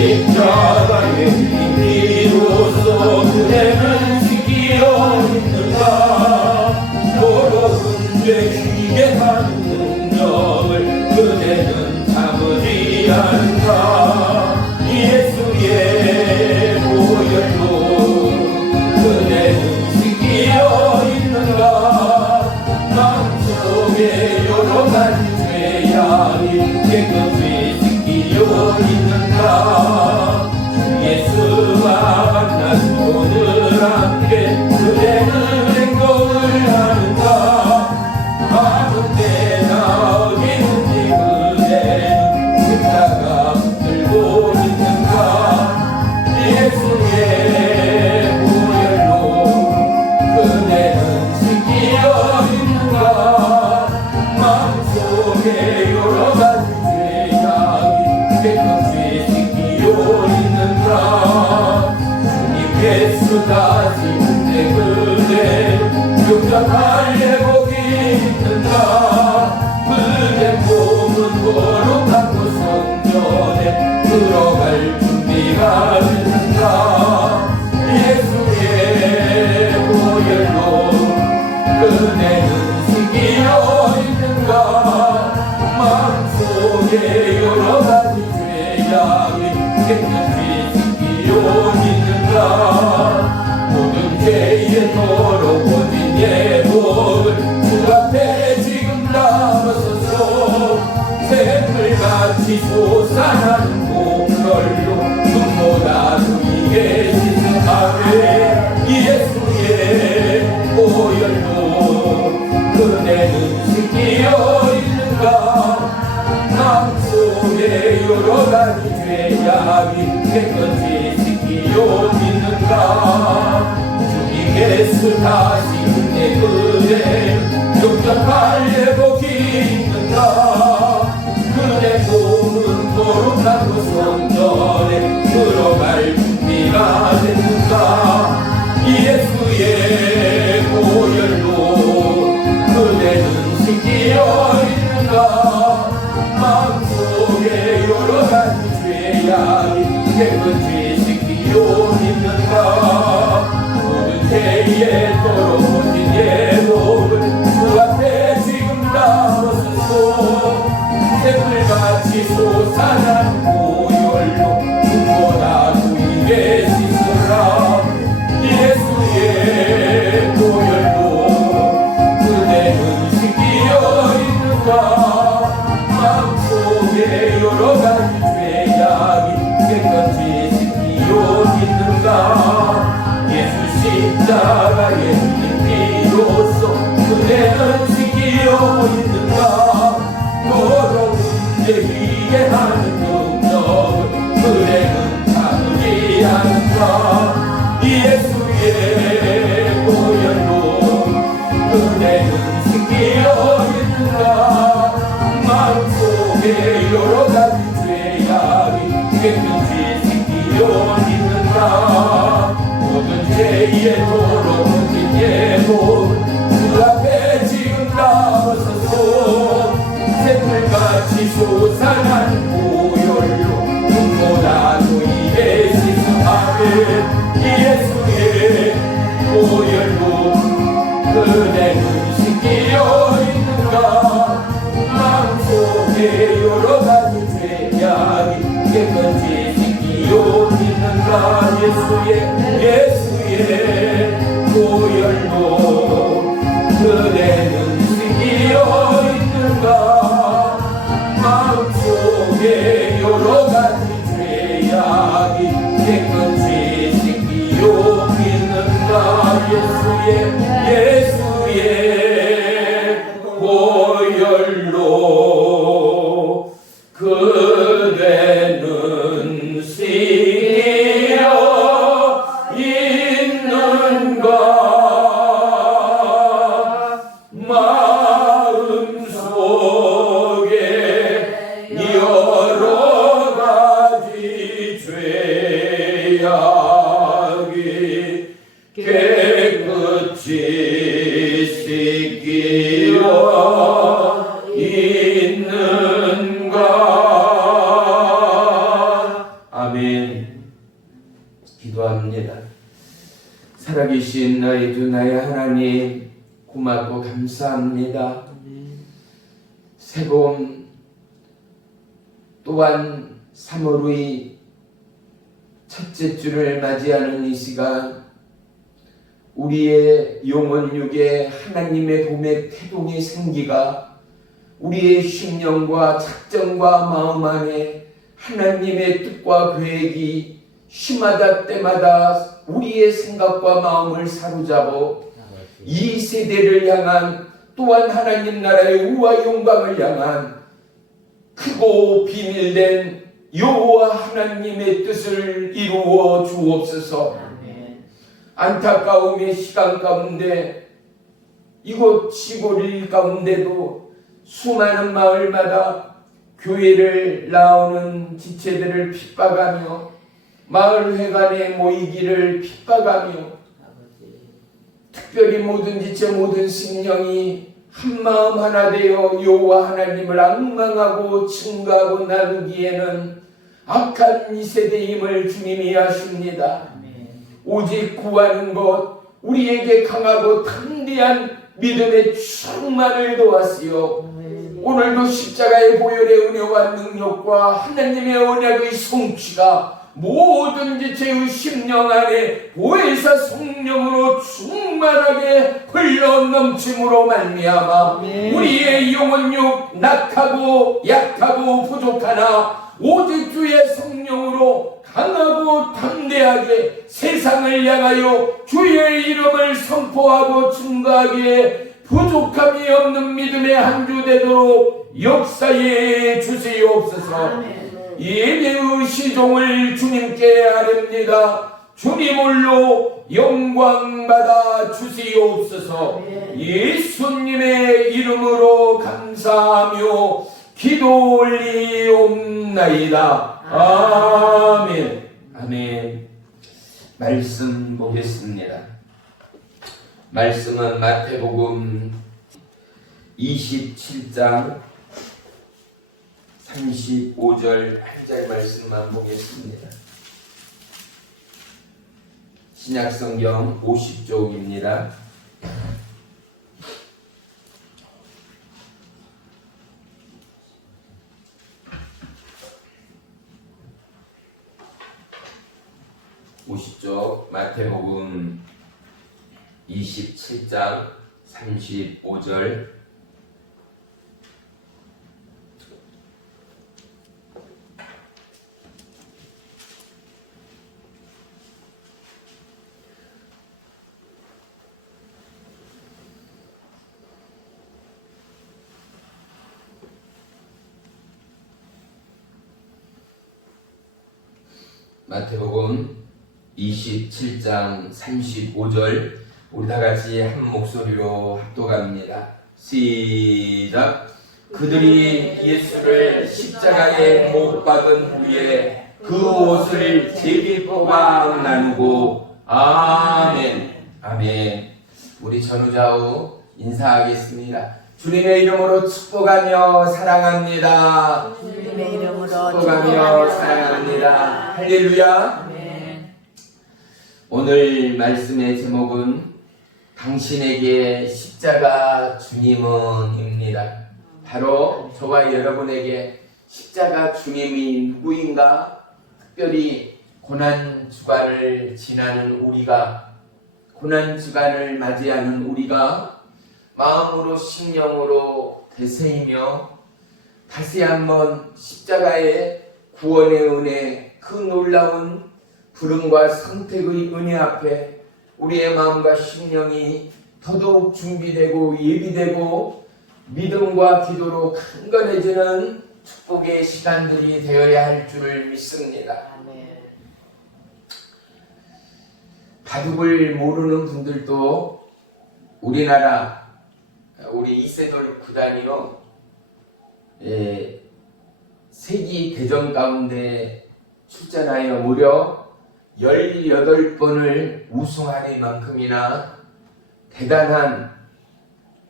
십자가의 힘으로써 그대는 지키어 있는가. 더러운 죄 쉬게 하는 능력을 그대는 참으지 않는가. 예수의 보혈로 그대는 지키어 있는가. 마음속에 여러 가지 죄악이 깨끗이 지키어 있는가. 예수와 만난 오늘 함께 그대는 행동을 하는가. 아무데나 어디 있는지 그대는 십자가 들고 있는가. 예수의 보혈로 그대는 지키어 있는가. 마음속에 여러 가지 죄악이 깨끗이 지키어 있는가. 주님께서 다시 내 그대 용납할 회복이 있는가. 그대 몸은 거룩하고 성전에 들어갈 준비가 됐는가. 예수의 보혈로 그대는 지키어 있는가. 마음속에 여러 가지 죄악이 깨끗이 지키어 있는가. 모든 죄에 더러워진 예복을 주 앞에 지금 나서서 샘물같이 솟아나는 목걸로 눈보다 위에 씻음하되 예수의 보혈로 그대는 지키어 있는가. 마음속에 여러 가지 죄악이 깨끗이 지키어 있는가. 주님께서 다시 내 그대 용납할 회복이 있는가. 그대 몸은 거룩하고 성전에 들어갈 준비가 됐는가. 예수의 보혈로 그대는 지키어 있는가. 마음속에 여러 가지 죄악이 깨끗이 지키어 있는가. 모든 죄에 더러워진 예복을 주 앞에 지금 나서서 샘물같이 솟아난 보혈로 눈보다 위에 씻으라. 예수의 보혈로 그대는 지키어 있는가. 마음속에 여러 가지 죄악이 깨끗이 지키어 있는가. 예수 십자가의 피로써 그대는 지키어 있는가. 더러운 죄 위에 하는 능력을 그대는 참으지 않는가. 예수의 보혈로 그대는 지키어 있는가. 마음속에 여러 가지 죄악이 깨끗이 지키어 있는가. 모든 죄에 더러워진 예복 주 앞에 지금 나서서 샘물같이 솟아난 보혈로 눈보다 위에 씻음하되 예수의 보혈로 그대는 지키어 있는가. 마음속에 여러 가지 죄악이 깨끗이 지키어 있는가. 예수의 보혈로 그대는 지키어 있는가. 마음속에 아멘. 기도합니다. 살아계신 나의 주 나의 하나님, 고맙고 감사합니다. 새봄 또한 3월의 첫째 주를 맞이하는 이 시간, 우리의 영혼 육에 하나님의 봄의 태동의 생기가 우리의 심령과 작정과 마음 안에 하나님의 뜻과 계획이 시마다 때마다 우리의 생각과 마음을 사로잡아 이 세대를 향한, 또한 하나님 나라의 우와 영광을 향한 크고 비밀된 여호와 하나님의 뜻을 이루어 주옵소서. 안타까움의 시간 가운데, 이곳 시골일 가운데도 수많은 마을마다 교회를 나오는 지체들을 핍박하며 마을 회관에 모이기를 핍박하며, 특별히 모든 지체 모든 심령이 한마음 하나 되어 여호와 하나님을 앙망하고 증거하고 나누기에는 악한 이 세대임을 주님이 아십니다. 오직 구하는 것, 우리에게 강하고 담대한 믿음의 충만을 도하시오. 오늘도 십자가의 보혈의 은혜와 능력과 하나님의 언약의 성취가 모든 지체의 심령 안에 보혜사 성령으로 충만하게 흘러 넘침으로 말미암아 우리의 영혼육 낙하고 약하고 부족하나 오직 주의 성령으로 강하고 담대하게 세상을 향하여 주의 이름을 선포하고 증거하기에 부족함이 없는 믿음의 한 주 되도록 역사해 주시옵소서. 예배의 시종을 주님께 아뢰옵니다. 주님 홀로 영광 받아 주시옵소서. 예수님의 이름으로 감사하며 기도 올리옵나이다. 아멘. 아멘. 말씀 보겠습니다. 말씀은 마태복음 27장 35절 한 절 말씀만 보겠습니다. 신약성경 50쪽입니다. 마태복음 27장 35절. 마태복음 27장 35절 우리 다같이 한 목소리로 합독합니다. 시작. 그들이 예수를 십자가에 못 박은 후에 그 옷을 제게 뽑아 나누고. 아멘. 아멘. 우리 전우좌우 인사하겠습니다. 주님의 이름으로 축복하며 사랑합니다. 주님의 이름으로 축복하며 사랑합니다. 할렐루야. 아멘. 오늘 말씀의 제목은 당신에게 십자가 주님은입니다. 바로 저와 여러분에게 십자가 주님이 누구인가? 특별히 고난주간을 지나는 우리가, 고난주간을 맞이하는 우리가 마음으로 심령으로 되새이며 다시 한번 십자가의 구원의 은혜, 그 놀라운 부름과 선택의 은혜 앞에 우리의 마음과 심령이 더더욱 준비되고 예비되고 믿음과 기도로 강건해지는 축복의 시간들이 되어야 할 줄을 믿습니다. 아멘. 바둑을 모르는 분들도 우리나라 우리 이세돌 구단이요, 세기 대전 가운데 출전하여 무려 18번을 우승하리만큼이나 대단한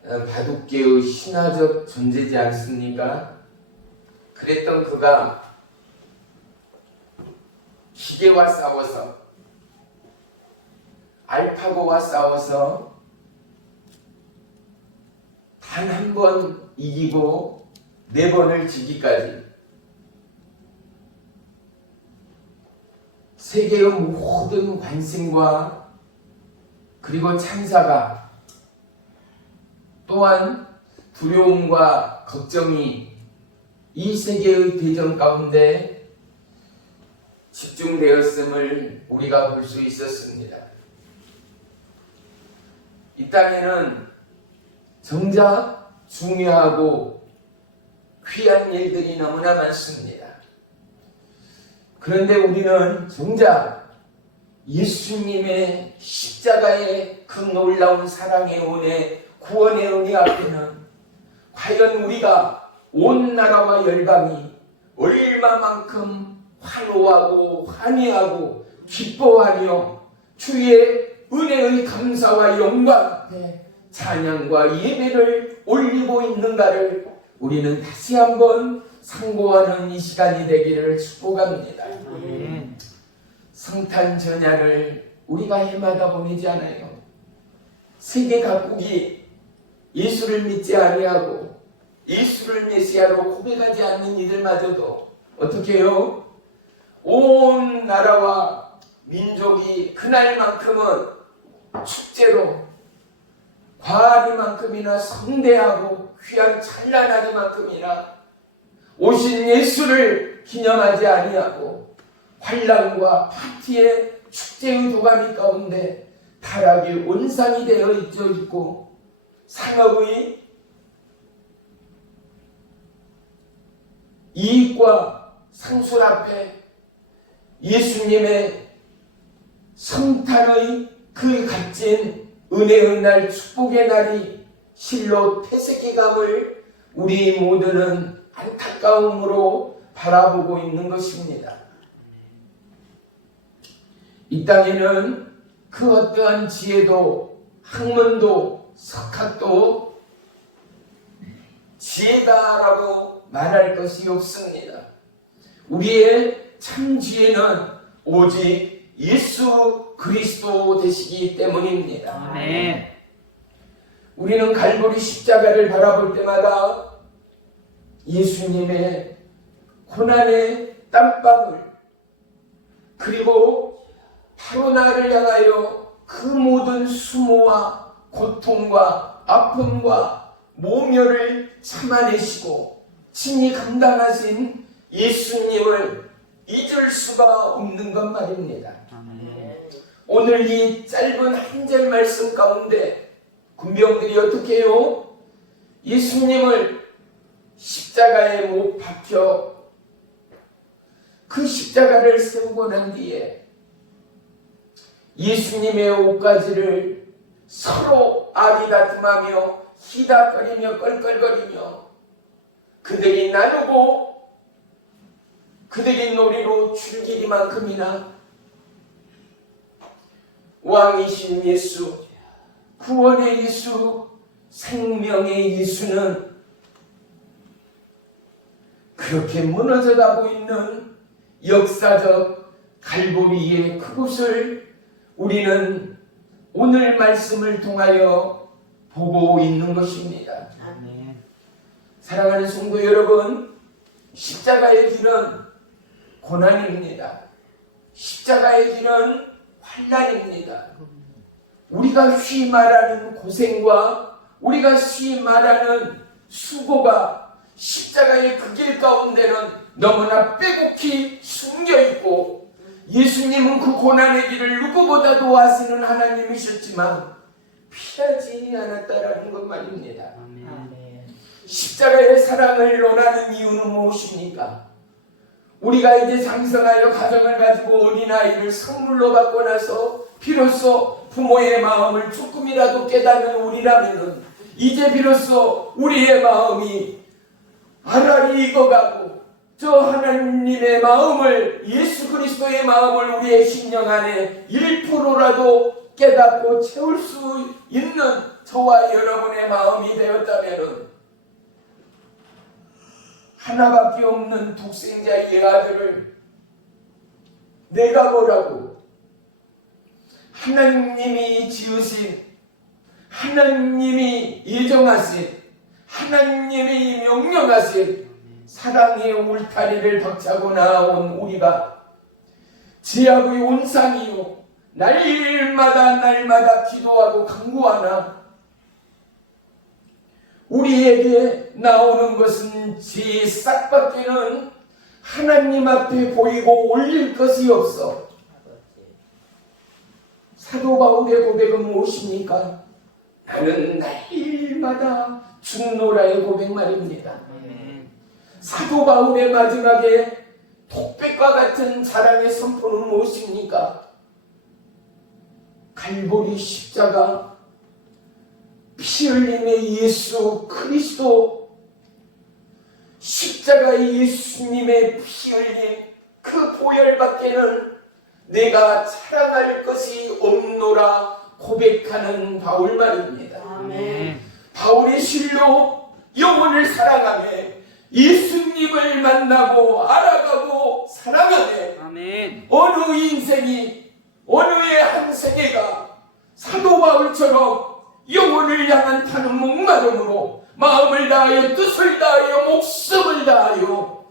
바둑계의 신화적 존재지 않습니까? 그랬던 그가 기계와 싸워서, 알파고와 싸워서 단 한 번 이기고 4번을 지기까지 세계의 모든 관심과 그리고 참사가 또한 두려움과 걱정이 이 세계의 대전 가운데 집중되었음을 우리가 볼 수 있었습니다. 이 땅에는 정작 중요하고 귀한 일들이 너무나 많습니다. 그런데 우리는 정작 예수님의 십자가의 그 놀라운 사랑의 은혜, 구원의 은혜 앞에는 과연 우리가 온 나라와 열방이 얼마만큼 환호하고 환희하고 기뻐하며 주의 은혜의 감사와 영광 앞에 찬양과 예배를 올리고 있는가를 우리는 다시 한번 상고하는 이 시간이 되기를 축복합니다. 성탄 전야를 우리가 해마다 보내지 않아요. 세계 각국이 예수를 믿지 아니하고 예수를 메시아로 고백하지 않는 이들마저도 어떻게 해요? 온 나라와 민족이 그날만큼은 축제로 과하리만큼이나 성대하고 귀한 찬란하리만큼이나 오신 예수를 기념하지 아니하고 환란과 파티의 축제의 도가니 가운데 타락이 온상이 되어 있고 상업의 이익과 상술 앞에 예수님의 성탄의 그 값진 은혜의 날, 축복의 날이 실로 퇴색해감을 우리 모두는 안타까움으로 바라보고 있는 것입니다. 이 땅에는 그 어떠한 지혜도 학문도 석학도 지혜다라고 말할 것이 없습니다. 우리의 참 지혜는 오직 예수 그리스도 되시기 때문입니다. 아멘. 우리는 갈보리 십자가를 바라볼 때마다 예수님의 고난의 땀방울 그리고 바로 나를 향하여 그 모든 수모와 고통과 아픔과 모멸을 참아내시고 친히 감당하신 예수님을 잊을 수가 없는 것 말입니다. 오늘 이 짧은 한 절 말씀 가운데 군병들이 어떻게 해요? 예수님을 십자가에 못 박혀 그 십자가를 세우고 난 뒤에 예수님의 옷가지를 서로 아리다툼하며 희닥거리며 껄껄거리며 그들이 나누고 그들이 놀이로 줄기리만큼이나 왕이신 예수, 구원의 예수, 생명의 예수는 그렇게 무너져 가고 있는 역사적 갈보리의 그곳을 우리는 오늘 말씀을 통하여 보고 있는 것입니다. 아멘. 사랑하는 성도 여러분, 십자가의 길은 고난입니다. 십자가의 길은 환난입니다. 우리가 쉬 말하는 고생과 우리가 쉬 말하는 수고가 십자가의 그 길 가운데는 너무나 빼곡히 숨겨있고 예수님은 그 고난의 길을 누구보다도 아시는 하나님이셨지만 피하지 않았다라는 것 말입니다. 아멘. 십자가의 사랑을 논하는 이유는 무엇입니까? 우리가 이제 장성하여 가정을 가지고 어린아이를 선물로 받고 나서 비로소 부모의 마음을 조금이라도 깨닫는 우리라면은 이제 비로소 우리의 마음이 알알이 익어가고 저 하나님의 마음을 예수 그리스도의 마음을 우리의 심령 안에 1%라도 깨닫고 채울 수 있는 저와 여러분의 마음이 되었다면은 하나밖에 없는 독생자의 아들을 내가 뭐라고? 하나님이 지으신, 하나님이 예정하신, 하나님이 명령하신 사랑의 울타리를 박차고 나온 우리가 제약의 온상이요 날마다 기도하고 간구하나 우리에게 나오는 것은 제 싹밖에는 하나님 앞에 보이고 올릴 것이 없어. 사도 바울의 고백은 무엇입니까? 나는 날마다 죽노라의 고백 말입니다. 사도 바울의 마지막에 독백과 같은 사랑의 선포는 무엇입니까? 갈보리 십자가, 피 흘림의 예수 그리스도, 십자가의 예수님의 피 흘림 그 보혈밖에는 내가 자랑할 것이 없노라 고백하는 바울 말입니다. 아멘. 바울의 실로 영혼을 사랑하며 예수님을 만나고 알아가고 사랑하며 아멘. 어느 인생이 어느의 한 생애가 사도 바울처럼 영혼을 향한 타는 목마름으로 마음을 다하여 뜻을 다하여 목숨을 다하여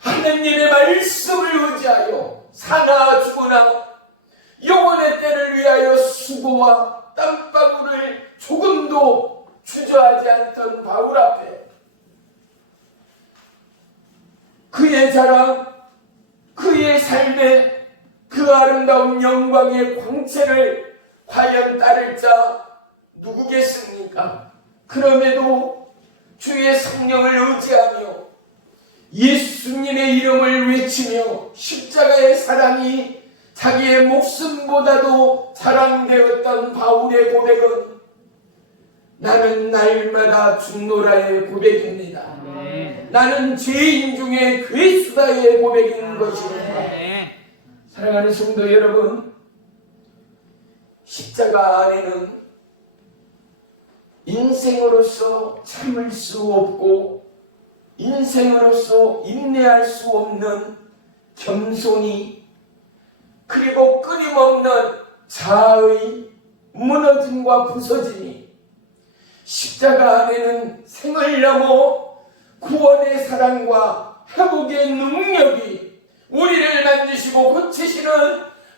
하나님의 말씀을 의지하여 사나 죽으나 영혼의 때를 위하여 수고와 땀방울을 조금도 주저하지 않던 바울 앞에 그의 자랑, 그의 삶의 그 아름다운 영광의 광채를 과연 따를 자 누구겠습니까? 그럼에도 주의 성령을 의지하며 예수님의 이름을 외치며 십자가의 사랑이 자기의 목숨보다도 자랑되었던 바울의 고백은 나는 날마다 죽노라의 고백입니다. 나는 죄인 중에 괴수다의 고백인 것입니다. 사랑하는 성도 여러분, 십자가 안에는 인생으로서 참을 수 없고 인생으로서 인내할 수 없는 겸손이 그리고 끊임없는 자아의 무너짐과 부서짐이 십자가 안에는 생을 넘어 구원의 사랑과 회복의 능력이 우리를 만드시고 고치시는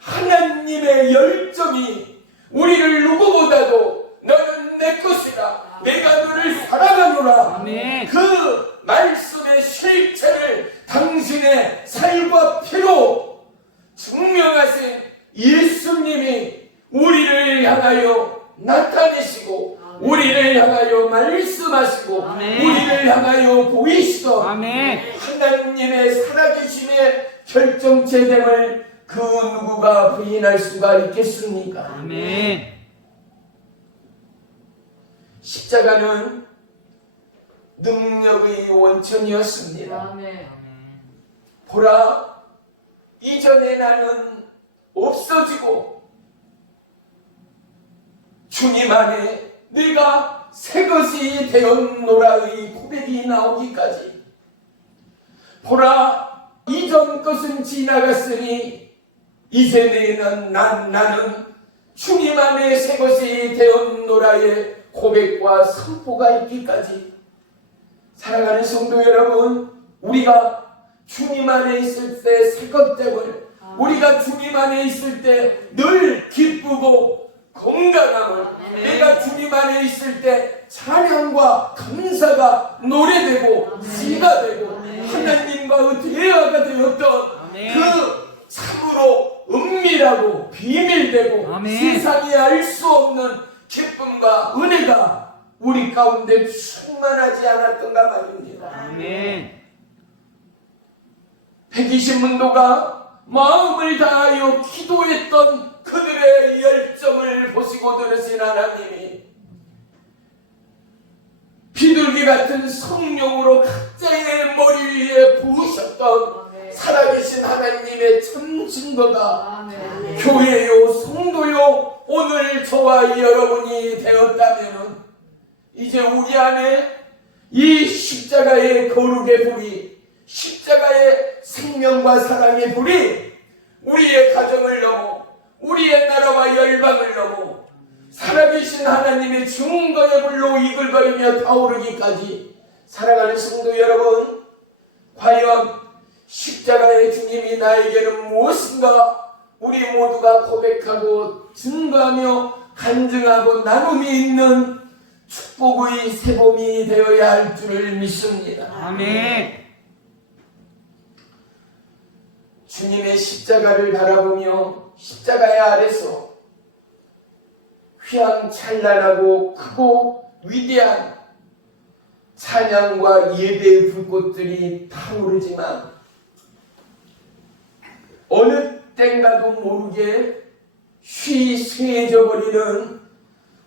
하나님의 열정이 우리를 누구보다도 너는 내 것이라 내가 너를 사랑하노라 아멘. 그 말씀의 실체를 당신의 살과 피로 증명하신 예수님이 우리를 향하여 나타내시고 우리를 향하여 말씀하시고 아멘. 우리를 향하여 보이시던 아멘. 하나님의 살아계심의 결정체됨을 그 누구가 부인할 수가 있겠습니까? 아멘. 십자가는 능력의 원천이었습니다. 아멘. 보라, 이전의 나는 없어지고 주님 안에 내가 새 것이 되었노라의 고백이 나오기까지 보라, 이전 것은 지나갔으니 이제 나는 주님 안에 새 것이 되었노라의 고백과 선포가 있기까지 사랑하는 성도 여러분, 우리가 주님 안에 있을 때 새것됨을 우리가 주님 안에 있을 때 늘 기쁘고 건강함을 내가 주님 안에 있을 때 찬양과 감사가 노래되고 시가 되고 하나님과의 대화가 되었던 그 참으로 은밀하고 비밀되고 아멘. 세상이 알 수 없는 기쁨과 은혜가 우리 가운데 충만하지 않았던가 말입니다. 아멘. 120문도가 마음을 다하여 기도했던 그들의 열정을 보시고 들으신 하나님이 비둘기 같은 성령으로 각자의 머리 위에 부으셨던 살아계신 하나님의 참 증거가 교회요 성도요 오늘 저와 여러분이 되었다면 이제 우리 안에 이 십자가의 거룩의 불이 십자가의 생명과 사랑의 불이 우리의 가정을 넘어 우리의 나라와 열방을 넘어 살아계신 하나님의 증거의 불로 이글거리며 타오르기까지 살아가는 성도 여러분, 과연 십자가의 주님이 나에게는 무엇인가 우리 모두가 고백하고 증거하며 간증하고 나눔이 있는 축복의 새봄이 되어야 할 줄을 믿습니다. 아멘. 주님의 십자가를 바라보며 십자가의 아래서 휘황찬란하고 크고 위대한 찬양과 예배의 불꽃들이 타오르지만 어느 땐가도 모르게 쉬쉬해져 버리는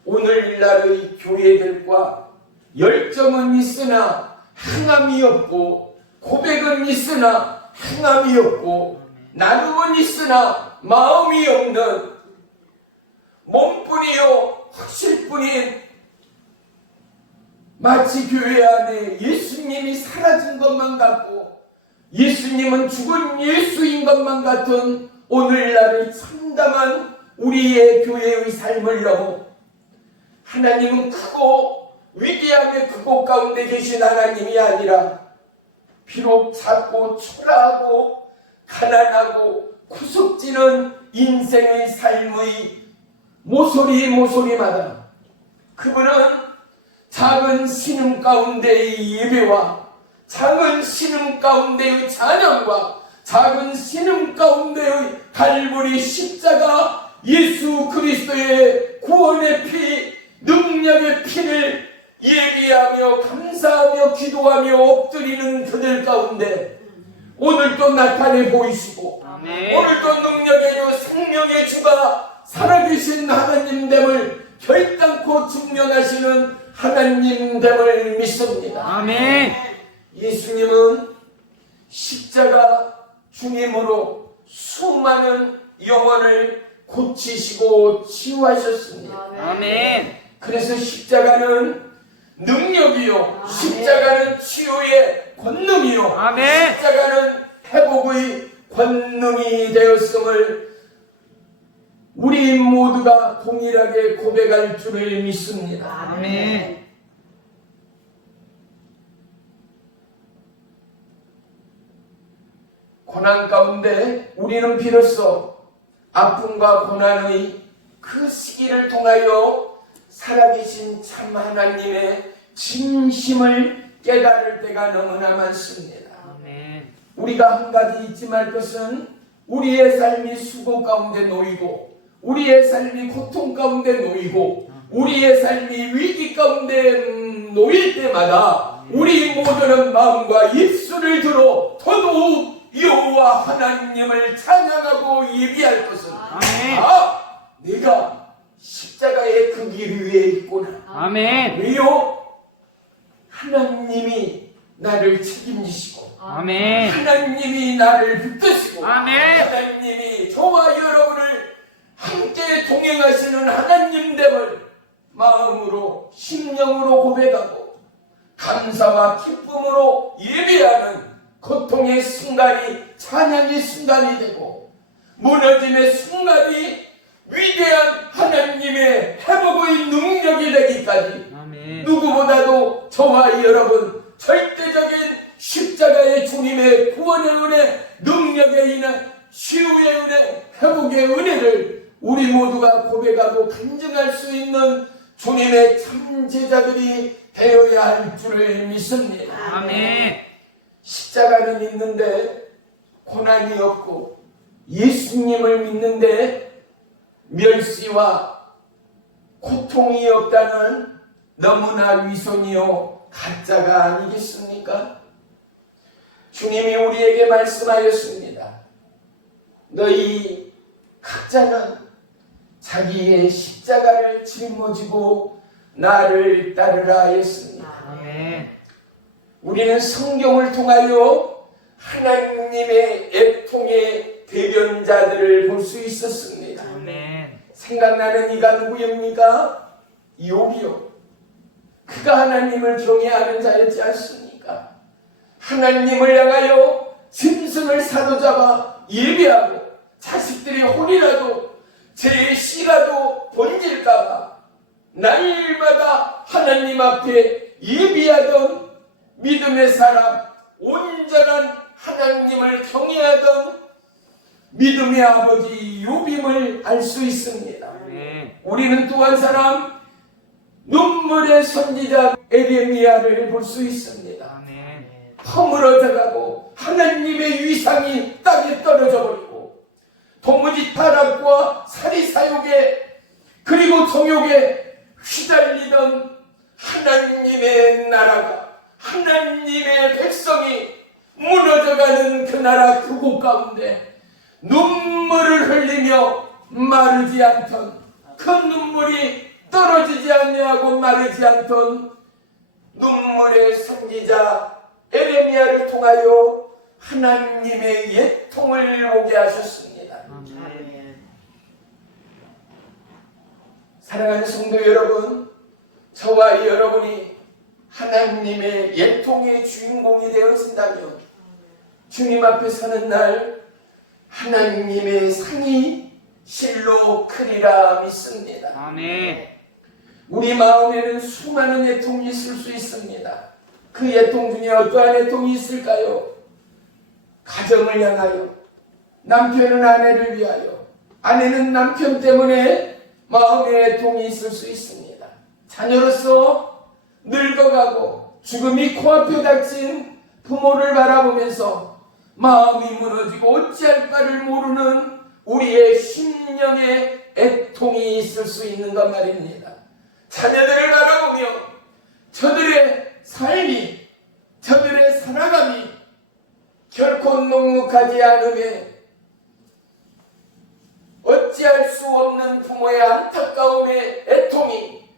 오늘날의 교회들과 열정은 있으나 행함이 없고 고백은 있으나 행함이 없고 나눔은 있으나 마음이 없는 몸뿐이요 확실뿐인 마치 교회 안에 예수님이 사라진 것만 같고 예수님은 죽은 예수인 것만 같은 오늘날의 참담한 우리의 교회의 삶을 넘어 하나님은 크고 위대함의 그곳 가운데 계신 하나님이 아니라 비록 작고 초라하고 가난하고 구석지는 인생의 삶의 모서리마다 그분은 작은 신음 가운데의 예배와 작은 신음 가운데의 찬양과 작은 신음 가운데의 갈보리 십자가 예수 그리스도의 구원의 피 능력의 피를 예비하며 감사하며 기도하며 엎드리는 그들 가운데 오늘도 나타내 보이시고 아멘. 오늘도 능력의 생명의 주가 살아계신 하나님됨을 결단코 증명하시는 하나님됨을 믿습니다. 아멘. 예수님은 십자가 주님으로 수많은 영혼을 고치시고 치유하셨습니다. 아멘. 그래서 십자가는 능력이요, 십자가는 치유의 권능이요, 아멘. 십자가는 회복의 권능이 되었음을 우리 모두가 동일하게 고백할 줄을 믿습니다. 아멘. 고난 가운데 우리는 비로소 아픔과 고난의 그 시기를 통하여 살아계신 참 하나님의 진심을 깨달을 때가 너무나 많습니다. 아멘. 우리가 한 가지 잊지 말 것은 우리의 삶이 수고 가운데 놓이고 우리의 삶이 고통 가운데 놓이고 우리의 삶이 위기 가운데 놓일 때마다 우리 모두는 마음과 입술을 들어 더더욱 여호와 하나님을 찬양하고 예비할 것은 아멘. 내가 십자가의 그 길 위에 있구나. 아멘. 왜요? 하나님이 나를 책임지시고 아멘. 하나님이 나를 붙드시고 아멘. 하나님이 저와 여러분을 함께 동행하시는 하나님됨을 마음으로 심령으로 고백하고 감사와 기쁨으로 예배하는 고통의 순간이 찬양의 순간이 되고 무너짐의 순간이 위대한 하나님의 회복의 능력이 되기까지 아멘. 누구보다도 저와 여러분 절대적인 십자가의 주님의 구원의 은혜, 능력의 인한 치유의 은혜, 회복의 은혜를 우리 모두가 고백하고 간증할 수 있는 주님의 참 제자들이 되어야 할 줄을 믿습니다. 아멘. 십자가는 있는데 고난이 없고 예수님을 믿는데 멸시와 고통이 없다는 너무나 위선이요 가짜가 아니겠습니까? 주님이 우리에게 말씀하였습니다. 너희 각자는 자기의 십자가를 짊어지고 나를 따르라 하였습니다. 아멘. 우리는 성경을 통하여 하나님의 애통의 대변자들을 볼 수 있었습니다. 아멘. 생각나는 이가 누구입니까? 욥이요. 그가 하나님을 경외하는 자였지 않습니까? 하나님을 향하여 짐승을 사로잡아 예배하고 자식들의 혼이라도 제 씨라도 번질까봐 날마다 하나님 앞에 예비하던 믿음의 사람, 온전한 하나님을 경외하던 믿음의 아버지 욥임을 알 수 있습니다. 우리는 또 한 사람 눈물의 선지자 에레미야를 볼 수 있습니다. 허물어져가고 하나님의 위상이 땅에 떨어져 버리고 도무지 타락과 사리사욕에 그리고 정욕에 휘달리던 하나님의 나라가, 하나님의 백성이 무너져가는 그 나라 그곳 가운데 눈물을 흘리며 마르지 않던, 그 눈물이 떨어지지 아니하고 마르지 않던 눈물의 선지자 에레미야를 통하여 하나님의 예통을 보게 하셨습니다. 사랑하는 성도 여러분, 저와 여러분이 하나님의 예통의 주인공이 되어진다면 주님 앞에 서는 날 하나님의 상이 실로 크리라 믿습니다. 아멘. 우리 마음에는 수많은 애통이 있을 수 있습니다. 그 애통 중에 어떠한 애통이 있을까요? 가정을 향하여, 남편은 아내를 위하여, 아내는 남편 때문에 마음의 애통이 있을 수 있습니다. 자녀로서 늙어가고 죽음이 코앞에 닥친 부모를 바라보면서 마음이 무너지고 어찌할 바를 모르는 우리의 심령의 애통이 있을 수 있는 것 말입니다. 자녀들을 바라보며 저들의 삶이, 저들의 살아감이 결코 넉넉하지 않음에 어찌할 수 없는 부모의 안타까움의 애통이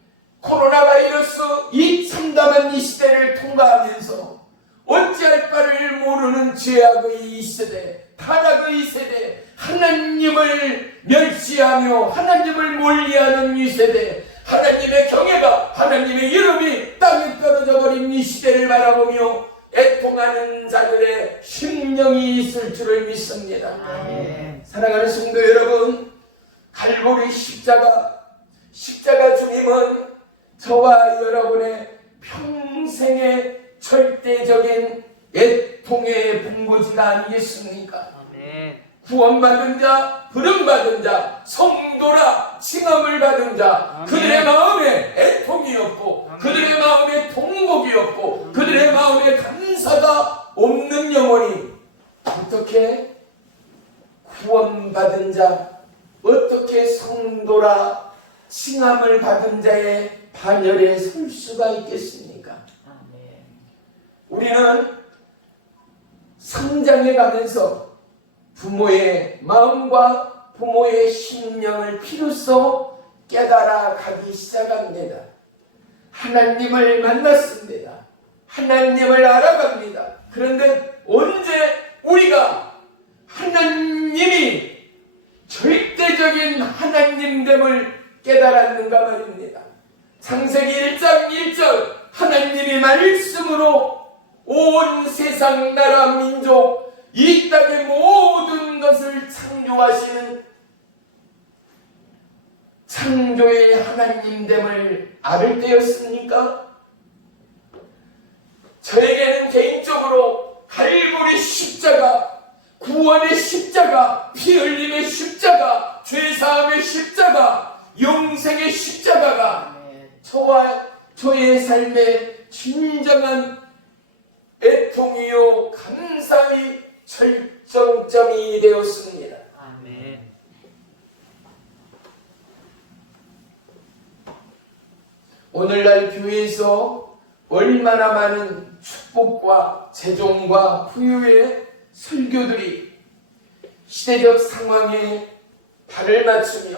코로나 바이러스 이 참담한 이 시대를 통과하면서 어찌할 바를 모르는 죄악의 이 세대, 타락의 이 세대, 하나님을 멸시하며 하나님을 멀리하는 이 세대, 하나님의 경외가, 하나님의 이름이 땅에 떨어져 버린 이 시대를 바라보며 애통하는 자들의 심령이 있을 줄을 믿습니다. 사랑하는 성도 여러분, 갈보리 십자가 주님은 저와 여러분의 평생의 절대적인 애통의 본고지가 아니겠습니까? 구원받은 자, 부름받은 자, 성도라 칭함을 받은 자, 그들의 마음에 애통이 없고 그들의 마음에 통곡이 없고 그들의 마음에 감사가 없는 영혼이 어떻게 구원받은 자, 어떻게 성도라 칭함을 받은 자의 반열에 설 수가 있겠습니까? 우리는 성장해 가면서 부모의 마음과 부모의 심령을 비로소 깨달아 가기 시작합니다. 하나님을 만났습니다. 하나님을 알아갑니다. 그런데 언제 우리가 하나님이 절대적인 하나님됨을 깨달았는가 말입니다. 창세기 1장 1절 하나님이 말씀으로 온 세상 나라 민족 이 땅의 모든 것을 창조하시는 창조의 하나님됨을 알을 때였습니까? 저에게는 개인적으로 갈보리 십자가, 구원의 십자가, 피 흘림의 십자가, 죄사함의 십자가, 영생의 십자가가 저와 저의 삶의 진정한 애통이요 감사의 절정점이 되었습니다. 오늘날 교회에서 얼마나 많은 축복과 재종과 후유의 설교들이 시대적 상황에 발을 맞추며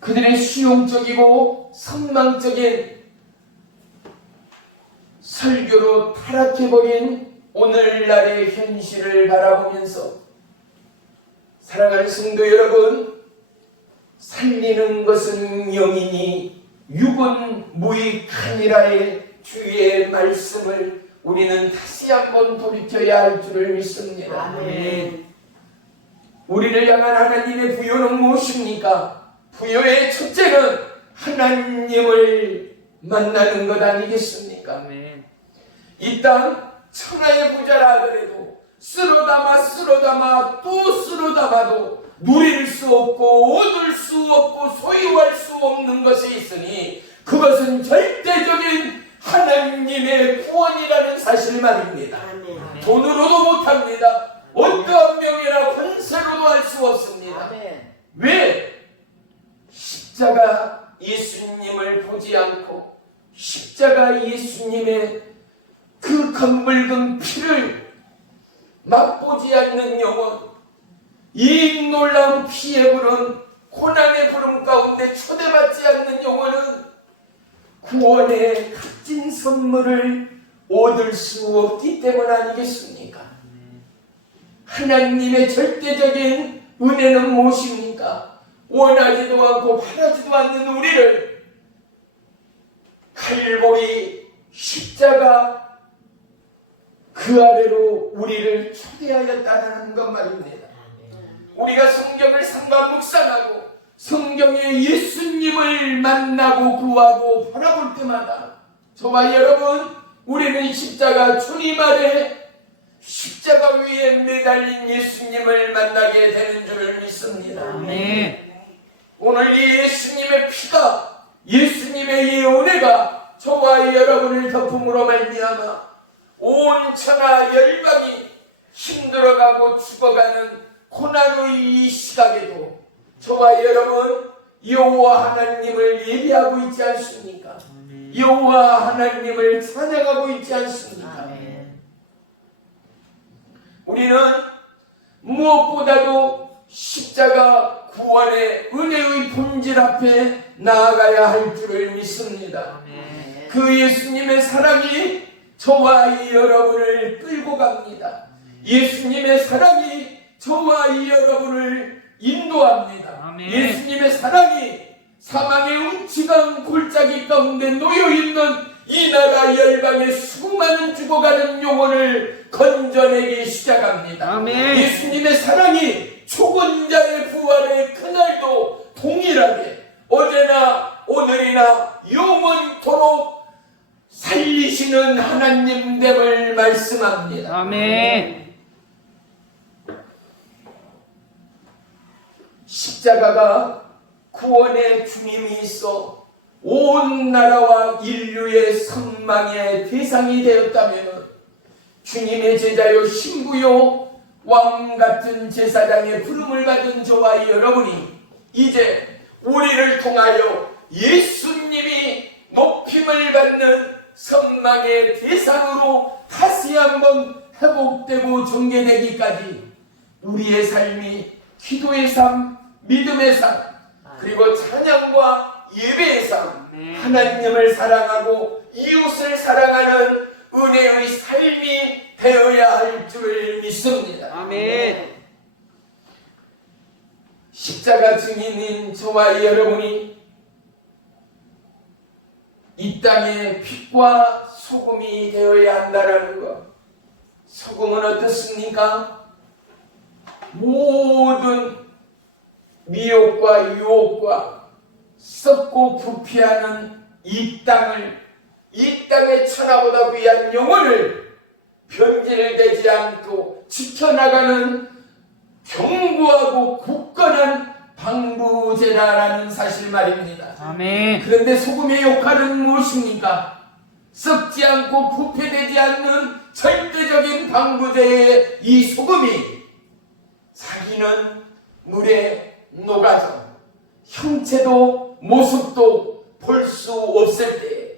그들의 수용적이고 선망적인 설교로 타락해버린 오늘날의 현실을 바라보면서 사랑하는 성도 여러분, 살리는 것은 영이니 육은 무익하니라의 주의 말씀을 우리는 다시 한번 돌이켜야 할 줄을 믿습니다. 우리를 향한 하나님의 부요는 무엇입니까? 부요의 첫째는 하나님을 만나는 것 아니겠습니까? 아멘. 이 땅 천하의 부자라 하더라도 쓸어 담아 또 쓸어 담아도 누릴 수 없고 얻을 수 없고 소유할 수 없는 것이 있으니 그것은 절대적인 하나님의 구원이라는 사실 말입니다. 아멘. 돈으로도 못합니다. 어떠한 명예나 권세로도 할 수 없습니다. 아멘. 왜? 십자가 예수님을 보지 않고 십자가 예수님의 그 검붉은 피를 맛보지 않는 영혼, 이 놀라운 피에 부른 고난의 부름 가운데 초대받지 않는 영혼은 구원의 값진 선물을 얻을 수 없기 때문 아니겠습니까? 하나님의 절대적인 은혜는 무엇입니까? 원하지도 않고 바라지도 않는 우리를 칼보리 십자가 그 아래로 우리를 초대하였다는 것 말입니다. 우리가 성경을 상과 묵상하고 성경에 예수님을 만나고 구하고 바라볼 때마다 저와 여러분, 우리는 십자가 주님 아래 십자가 위에 매달린 예수님을 만나게 되는 줄을 믿습니다. 아멘. 오늘 이 예수님의 피가, 예수님의 이 은혜가 저와 여러분을 덮음으로 말미암아 온 천하 열방이 힘들어가고 죽어가는 고난의 이 시각에도 저와 여러분 여호와 하나님을 예배하고 있지 않습니까? 여호와 하나님을 찬양하고 있지 않습니까? 우리는 무엇보다도 십자가 구원의 은혜의 본질 앞에 나아가야 할 줄을 믿습니다. 그 예수님의 사랑이 저와 여러분을 끌고 갑니다. 예수님의 사랑이 저와 여러분을 인도합니다. 아멘. 예수님의 사랑이 사망의 움직한 골짜기 가운데 놓여있는 이 나라 열방의 수많은 죽어가는 영혼을 건져내기 시작합니다. 아멘. 예수님의 사랑이 죽은 자의 부활의 그날도 동일하게 어제나 오늘이나 영원토록 살리시는 하나님됨을 말씀합니다. 아멘. 십자가가 구원의 주님이 있어 온 나라와 인류의 선망의 대상이 되었다면 주님의 제자요 신부요 왕 같은 제사장의 부름을 받은 저와 여러분이 이제 우리를 통하여 예수님이 높임을 받는 선망의 대상으로 다시 한번 회복되고 전개되기까지 우리의 삶이 기도의 삶, 믿음의 삶, 그리고 찬양과 예배의 삶, 하나님을 사랑하고 이웃을 사랑하는 은혜의 삶이 되어야 할 줄 믿습니다. 아멘. 십자가 증인인 저와 여러분이 이 땅의 빛과 소금이 되어야 한다는 것. 소금은 어떻습니까? 모든 미혹과 유혹과 썩고 부패하는 이 땅의 천하보다 귀한 영혼을 변질되지 않고 지켜나가는 견고하고 굳건한 방부제라라는 사실 말입니다. 아멘. 그런데 소금의 역할은 무엇입니까? 썩지 않고 부패되지 않는 절대적인 방부제의 이 소금이 자기는 물에 녹아서 형체도 모습도 볼 수 없을 때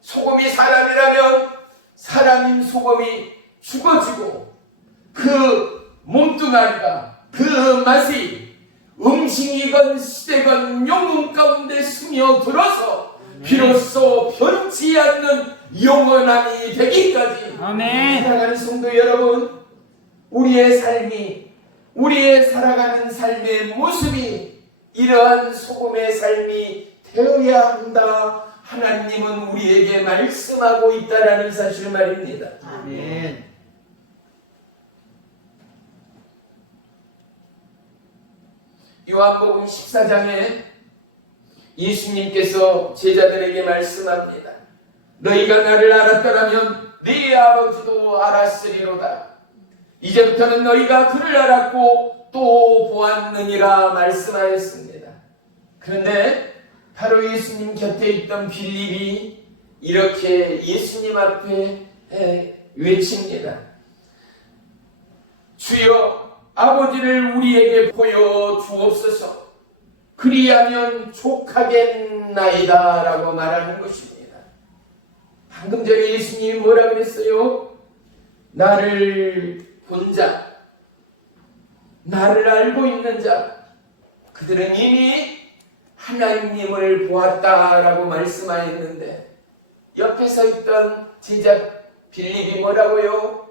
소금이 사람이라면 사람인 소금이 죽어지고 그 몸뚱아리가 그 맛이 음식이건 시대건 영혼 가운데 스며들어서 비로소 변치 않는 영원함이 되기까지 아멘. 사랑하는 성도 여러분, 우리의 삶이 우리의 살아가는 삶의 모습이 이러한 소금의 삶이 되어야 한다. 하나님은 우리에게 말씀하고 있다라는 사실 말입니다. 아멘. 요한복음 14장에 예수님께서 제자들에게 말씀합니다. 너희가 나를 알았더라면 네 아버지도 알았으리로다. 이제부터는 너희가 그를 알았고 또 보았느니라 말씀하였습니다. 그런데 바로 예수님 곁에 있던 빌립이 이렇게 예수님 앞에 외칩니다. 주여, 아버지를 우리에게 보여주옵소서. 그리하면 족하겠나이다 라고 말하는 것입니다. 방금 전에 예수님이 뭐라 그랬어요? 나를 본 자, 나를 알고 있는 자, 그들은 이미 하나님을 보았다라고 말씀하였는데, 옆에 서 있던 제자 빌립이 뭐라고요?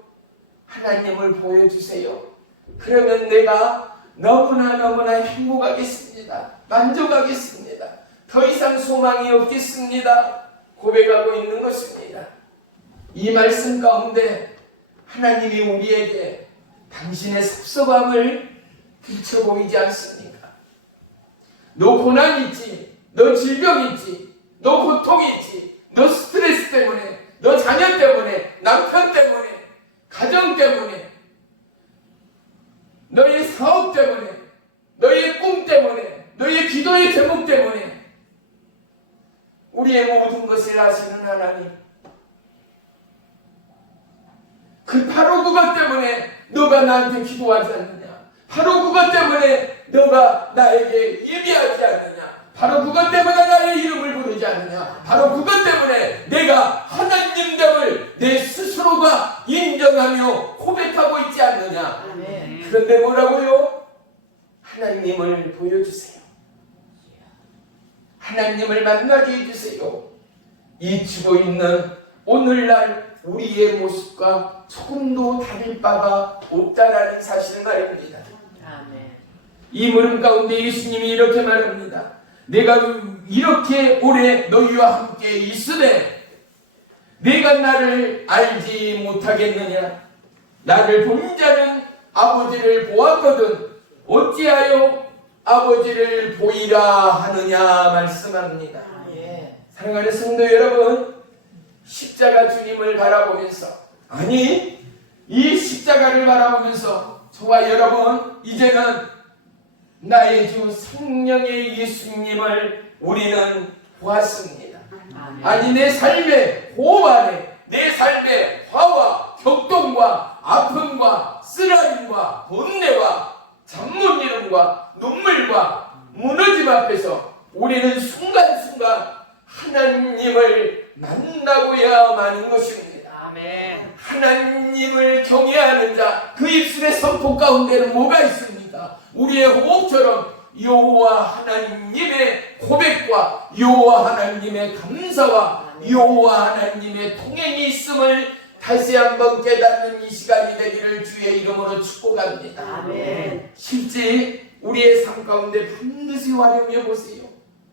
하나님을 보여주세요. 그러면 내가 너무나 행복하겠습니다. 만족하겠습니다. 더 이상 소망이 없겠습니다. 고백하고 있는 것입니다. 이 말씀 가운데 하나님이 우리에게 당신의 섭섭함을 비춰 보이지 않습니까? 너 고난 있지, 너 질병 있지, 너 고통 있지, 너 스트레스 때문에, 너 자녀 때문에, 남편 때문에, 가정 때문에, 너의 사업 때문에, 너의 꿈 때문에, 너의 기도의 제목 때문에 우리의 모든 것을 아시는 하나님, 바로 그것 때문에 너가 나한테 기도하지 않느냐, 바로 그것 때문에 너가 나에게 예배하지 않느냐, 바로 그것 때문에 나의 이름을 부르지 않느냐, 바로 그것 때문에 내가 하나님됨을 내 스스로가 인정하며 고백하고 있지 않느냐. 아멘. 그런데 뭐라고요? 하나님을 보여주세요. 하나님을 만나게 해주세요. 잊히고 있는 오늘날 우리의 모습과 조금도 다를 바가 없다라는 사실 말입니다. 아멘. 이 물음 가운데 예수님이 이렇게 말합니다. 내가 이렇게 오래 너희와 함께 있으되 내가 나를 알지 못하겠느냐? 나를 본 자는 아버지를 보았거든 어찌하여 아버지를 보이라 하느냐 말씀합니다. 아멘. 사랑하는 성도 여러분, 십자가 주님을 바라보면서, 아니 이 십자가를 바라보면서 저와 여러분 이제는 나의 주 성령의 예수님을 우리는 보았습니다. 아멘. 아니 내 삶의 호흡 안에, 내 삶의 화와 격동과 아픔과 쓰라림과 번뇌와 잠못 이름과 눈물과 무너짐 앞에서 우리는 순간순간 하나님을 만나고야 마는 것입니다. 아멘. 하나님을 경외하는 자, 그 입술의 선포 가운데는 뭐가 있습니까? 우리의 호흡처럼 여호와 하나님의 고백과 여호와 하나님의 감사와 여호와 하나님의 통행이 있음을 다시 한번 깨닫는 이 시간이 되기를 주의 이름으로 축복합니다. 아멘. 실제 우리의 삶 가운데 반드시 활용해 보세요.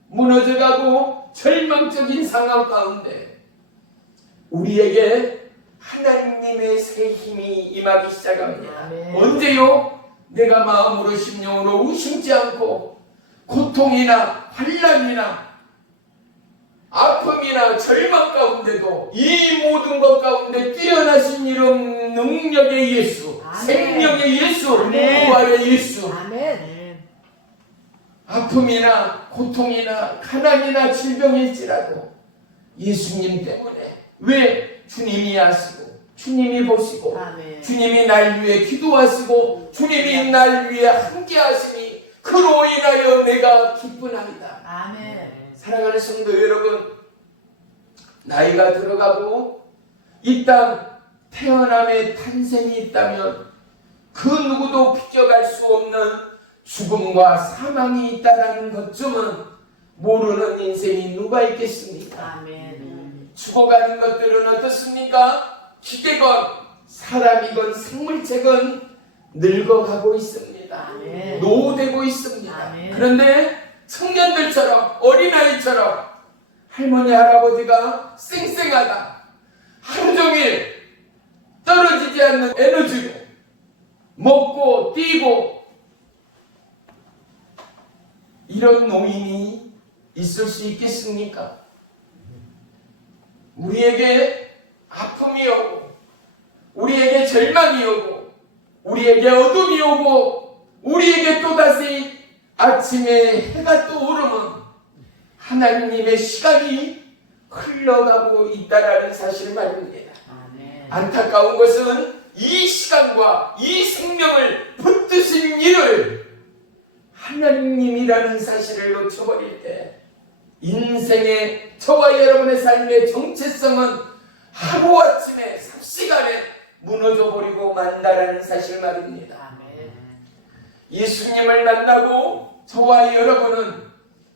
무너져가고 절망적인 상황 가운데 우리에게 하나님의 새 힘이 임하기 시작합니다. 아멘. 언제요? 내가 마음으로 심령으로 의심지 않고 고통이나 환난이나 아픔이나 절망 가운데도 이 모든 것 가운데 뛰어나신 이름 능력의 예수, 아멘. 생명의 예수, 아멘. 부활의 예수, 아멘. 아픔이나 고통이나 가난이나 질병일지라도 예수님 때문에, 왜? 주님이 아시고 주님이 보시고 아멘. 주님이 날 위해 기도하시고 주님이 날 위해 함께 하시니 그로 인하여 내가 기쁘나이다. 아멘. 사랑하는 성도 여러분, 나이가 들어가고 이 땅 태어남의 탄생이 있다면 그 누구도 비껴갈 수 없는 죽음과 사망이 있다는 것쯤은 모르는 인생이 누가 있겠습니까? 아멘. 죽어가는 것들은 어떻습니까? 기계건 사람이건 생물체건 늙어가고 있습니다. 아멘. 노후되고 있습니다. 아멘. 그런데 청년들처럼 어린아이처럼 할머니 할아버지가 쌩쌩하다, 하루 종일 떨어지지 않는 에너지로 먹고 뛰고 이런 노인이 있을 수 있겠습니까? 우리에게 아픔이 오고, 우리에게 절망이 오고, 우리에게 어둠이 오고, 우리에게 또다시 아침에 해가 떠오르면 하나님의 시간이 흘러가고 있다라는 사실을 말입니다. 아멘. 안타까운 것은 이 시간과 이 생명을 붙드신 이를 하나님이라는 사실을 놓쳐버릴 때 인생의 저와 여러분의 삶의 정체성은 하루아침에 삽시간에 무너져버리고 만다라는 사실 말입니다. 아멘. 예수님을 만나고 저와 여러분은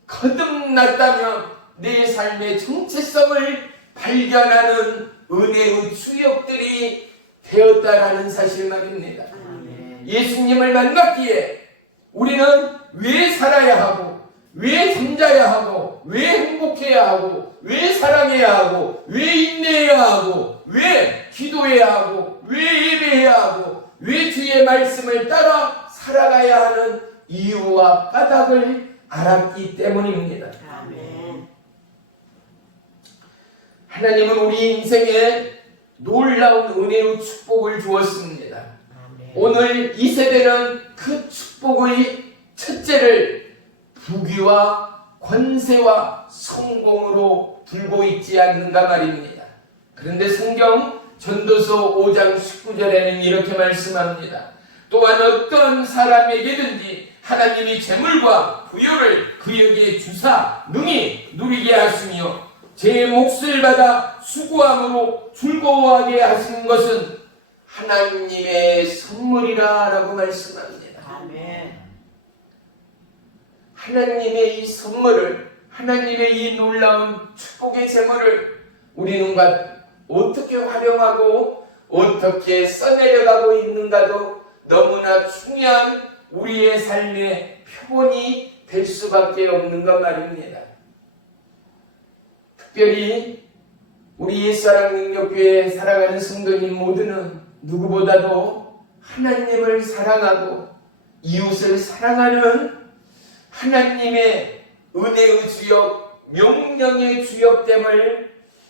거듭났다면 내 삶의 정체성을 발견하는 은혜의 주역들이 되었다라는 사실 말입니다. 아멘. 예수님을 만났기에 우리는 왜 살아야 하고, 왜 잠자야 하고, 왜 행복해야 하고, 왜 사랑해야 하고, 왜 인내해야 하고, 왜 기도해야 하고, 왜 예배해야 하고, 왜 주의 말씀을 따라 살아가야 하는 이유와 까닭을 알았기 때문입니다. 아멘. 하나님은 우리 인생에 놀라운 은혜의 축복을 주었습니다. 아멘. 오늘 이 세대는 그 축복의 첫째를 부귀와 권세와 성공으로 들고 있지 않는가 말입니다. 그런데 성경 전도서 5장 19절에는 이렇게 말씀합니다. 또한 어떤 사람에게든지 하나님이 재물과 부여를 그에게 주사 능히 누리게 하시며 제 몫을 받아 수고함으로 즐거워하게 하신 것은 하나님의 선물이라 라고 말씀합니다. 아멘. 하나님의 이 선물을, 하나님의 이 놀라운 축복의 재물을 우리는 어떻게 활용하고 어떻게 써내려가고 있는가도 너무나 중요한 우리의 삶의 표본이 될 수밖에 없는 것 말입니다. 특별히 우리 옛사랑능력교회에 살아가는 성도님 모두는 누구보다도 하나님을 사랑하고 이웃을 사랑하는 하나님의 은혜의 주역, 명령의 주역됨을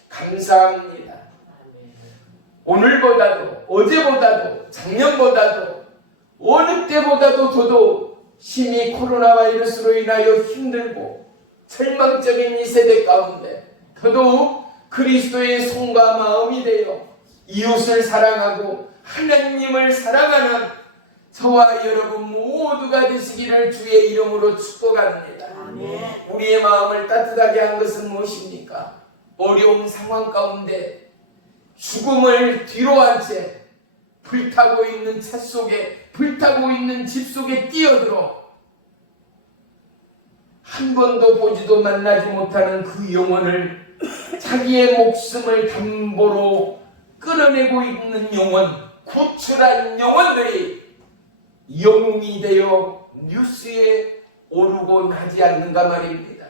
감사합니다. 오늘보다도, 어제보다도, 작년보다도, 어느 때보다도 더도 심히 코로나 바이러스로 인하여 힘들고 절망적인 이 세대 가운데 더더욱 그리스도의 손과 마음이 되어 이웃을 사랑하고 하나님을 사랑하는 저와 여러분 모두가 되시기를 주의 이름으로 축복합니다. 아멘. 우리의 마음을 따뜻하게 한 것은 무엇입니까? 어려운 상황 가운데 죽음을 뒤로한 채 불타고 있는 차 속에, 불타고 있는 집 속에 뛰어들어 한 번도 보지도 만나지 못하는 그 영혼을 자기의 목숨을 담보로 끌어내고 있는 영혼, 구출한 영혼들이 영웅이 되어 뉴스에 오르고 나지 않는가 말입니다.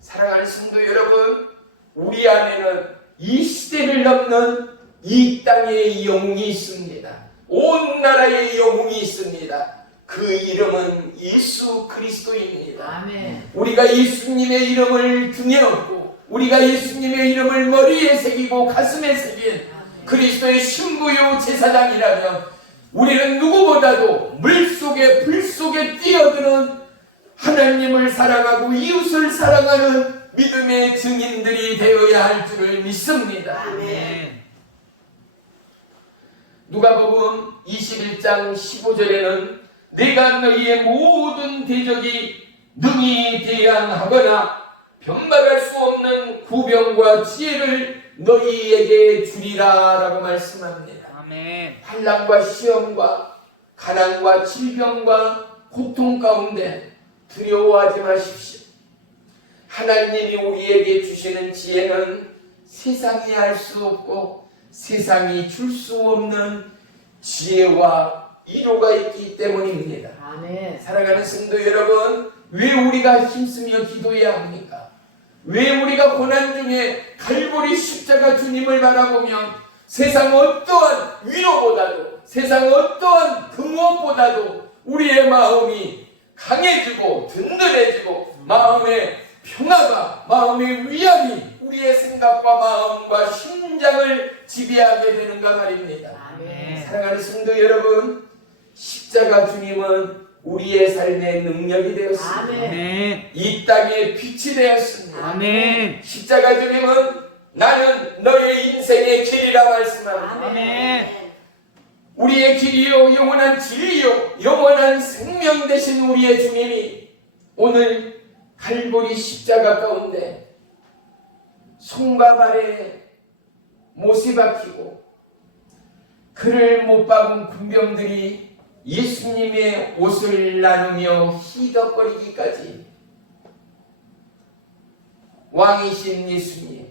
사랑하는 성도 여러분, 우리 안에는 이 시대를 넘는 이 땅의 영웅이 있습니다. 온 나라의 영웅이 있습니다. 그 이름은 예수 그리스도입니다. 아멘. 우리가 예수님의 이름을 등에 업고 우리가 예수님의 이름을 머리에 새기고 가슴에 새긴 그리스도의 신부요 제사장이라면 우리는 누구보다도 물속에 불속에 뛰어드는 하나님을 사랑하고 이웃을 사랑하는 믿음의 증인들이 되어야 할 줄을 믿습니다. 아멘. 누가복음 21장 15절에는 내가 너희의 모든 대적이 능히 대항하거나 변박할 수 없는 구병과 지혜를 너희에게 주리라 라고 말씀합니다. 아멘. 환난과 시험과 가난과 질병과 고통 가운데 두려워하지 마십시오. 하나님이 우리에게 주시는 지혜는 세상이 알 수 없고 세상이 줄 수 없는 지혜와 이로가 있기 때문입니다. 아멘. 사랑하는 성도 여러분, 왜 우리가 힘쓰며 기도해야 합니까? 왜 우리가 고난 중에 갈보리 십자가 주님을 바라보면 세상 어떠한 위로보다도 세상 어떠한 그 무엇보다도 우리의 마음이 강해지고 든든해지고 마음의 평화가, 마음의 위안이 우리의 생각과 마음과 심장을 지배하게 되는가 말입니다. 아멘. 사랑하는 성도 여러분, 십자가 주님은 우리의 삶의 능력이 되었습니다. 아멘. 아멘. 이 땅의 빛이 되었습니다. 아멘. 십자가 주님은 나는 너의 인생의 길이라 말씀합니다. 아멘. 우리의 길이요 영원한 진리요 영원한 생명 되신 우리의 주님이 오늘 갈보리 십자가 가운데 손과 발에 못이 박히고 그를 못 박은 군병들이 예수님의 옷을 나누며 희덕거리기까지 왕이신 예수님,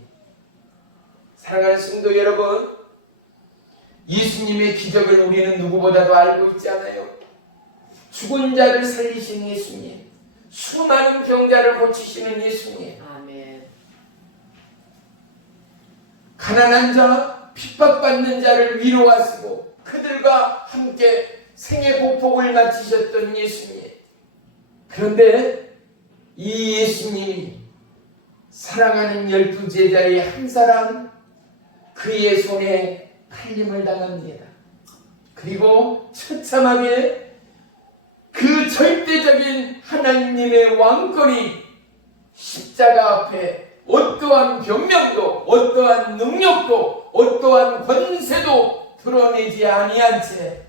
사랑하는 성도 여러분, 예수님의 기적을 우리는 누구보다도 알고 있지 않아요? 죽은 자를 살리신 예수님, 수많은 병자를 고치시는 예수님, 아멘. 가난한 자, 핍박받는 자를 위로하시고 그들과 함께 생애 보복을 마치셨던 예수님. 그런데 이 예수님이 사랑하는 12제자의 한 사람, 그의 손에 칼림을 당합니다. 그리고 처참하게 그 절대적인 하나님의 왕권이 십자가 앞에 어떠한 변명도, 어떠한 능력도, 어떠한 권세도 드러내지 아니한 채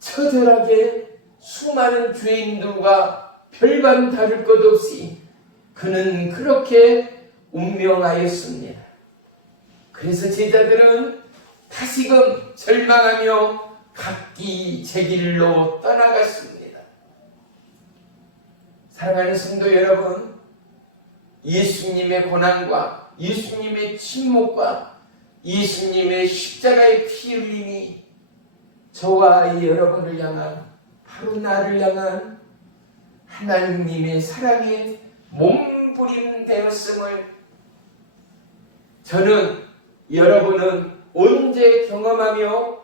처절하게 수많은 죄인들과 별반 다를 것 없이 그는 그렇게 운명하였습니다. 그래서 제자들은 다시금 절망하며 각기 제 길로 떠나갔습니다. 사랑하는 성도 여러분, 예수님의 고난과 예수님의 침묵과 예수님의 십자가의 피 흘림이 저와 여러분을 향한, 바로 나를 향한 하나님의 사랑의 몸부림 되었음을 저는, 여러분은 언제 경험하며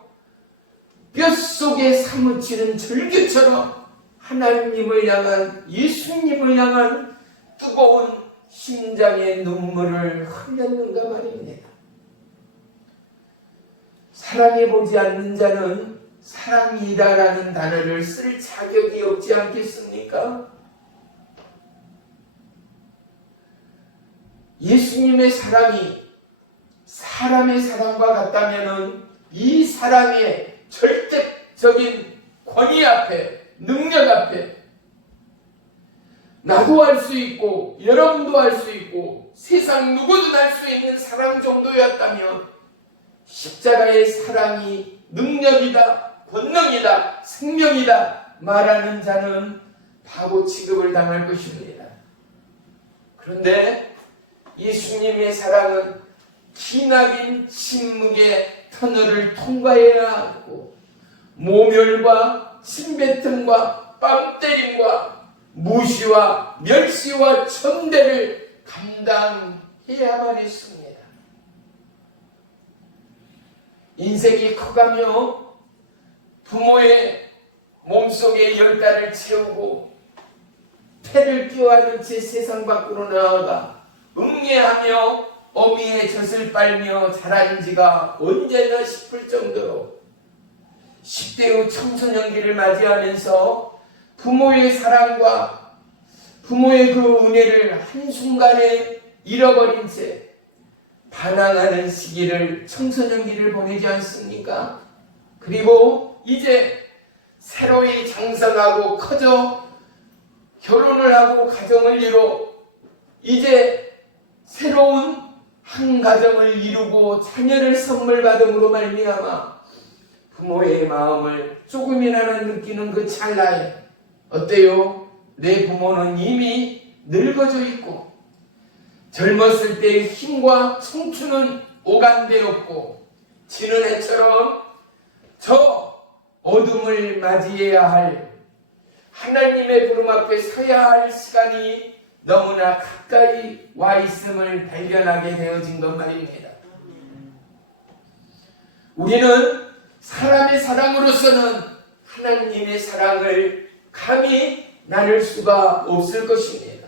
뼛속에 사무치는 절규처럼 하나님을 향한, 예수님을 향한 뜨거운 심장의 눈물을 흘렸는가 말입니다. 사랑해보지 않는 자는 사랑이다라는 단어를 쓸 자격이 없지 않겠습니까? 예수님의 사랑이 사람의 사랑과 같다면 이 사랑의 절대적인 권위 앞에, 능력 앞에 나도 할 수 있고 여러분도 할 수 있고 세상 누구든 할 수 있는 사랑 정도였다면 십자가의 사랑이 능력이다, 권능이다, 생명이다 말하는 자는 바보 취급을 당할 것입니다. 그런데 예수님의 사랑은 기나긴 침묵의 터널을 통과해야 하고 모멸과 침뱉음과 뺨때림과 무시와 멸시와 천대를 감당해야만 했습니다. 인생이 커가며 부모의 몸속에 10달을 채우고 태를 끼워하는 채 세상 밖으로 나아가 음미하며 어미의 젖을 빨며 자란 지가 언제나 싶을 정도로 10대 후 청소년기를 맞이하면서 부모의 사랑과 부모의 그 은혜를 한순간에 잃어버린 채 반항하는 시기를, 청소년기를 보내지 않습니까? 그리고 이제 새로이 장성하고 커져 결혼을 하고 가정을 이뤄 이제 새로운 한 가정을 이루고 자녀를 선물 받음으로 말미암아 부모의 마음을 조금이나마 느끼는 그 찰나에 어때요? 내 부모는 이미 늙어져 있고 젊었을 때의 힘과 청춘은 오간되었고 지는 해처럼 저 어둠을 맞이해야 할 하나님의 부름 앞에 서야 할 시간이 너무나 가까이 와 있음을 발견하게 되어진 것 말입니다. 우리는 사람의 사랑으로서는 하나님의 사랑을 감히 나눌 수가 없을 것입니다.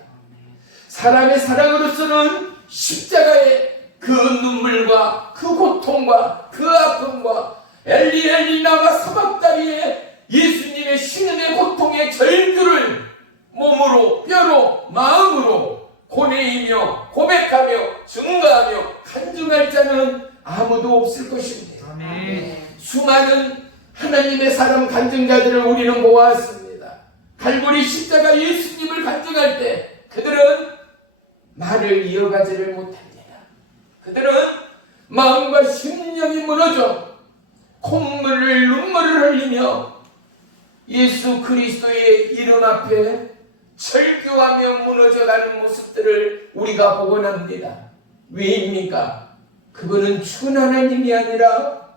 사람의 사랑으로서는 십자가의 그 눈물과 그 고통과 그 아픔과 엘리 엘리 나와 사박다리에 예수님의 신음의 고통의 절규를 몸으로 뼈로 마음으로 고뇌이며 고백하며 증거하며 간증할 자는 아무도 없을 것입니다. 아멘. 수많은 하나님의 사람 간증자들을 우리는 모았습니다. 갈보리 십자가 예수님을 간증할 때 그들은 말을 이어가지를 못합니다. 그들은 마음과 심령이 무너져 콧물을 눈물을 흘리며 예수 그리스도의 이름 앞에 절규하며 무너져가는 모습들을 우리가 보곤 합니다. 왜입니까? 그분은 죽은 하나님이 아니라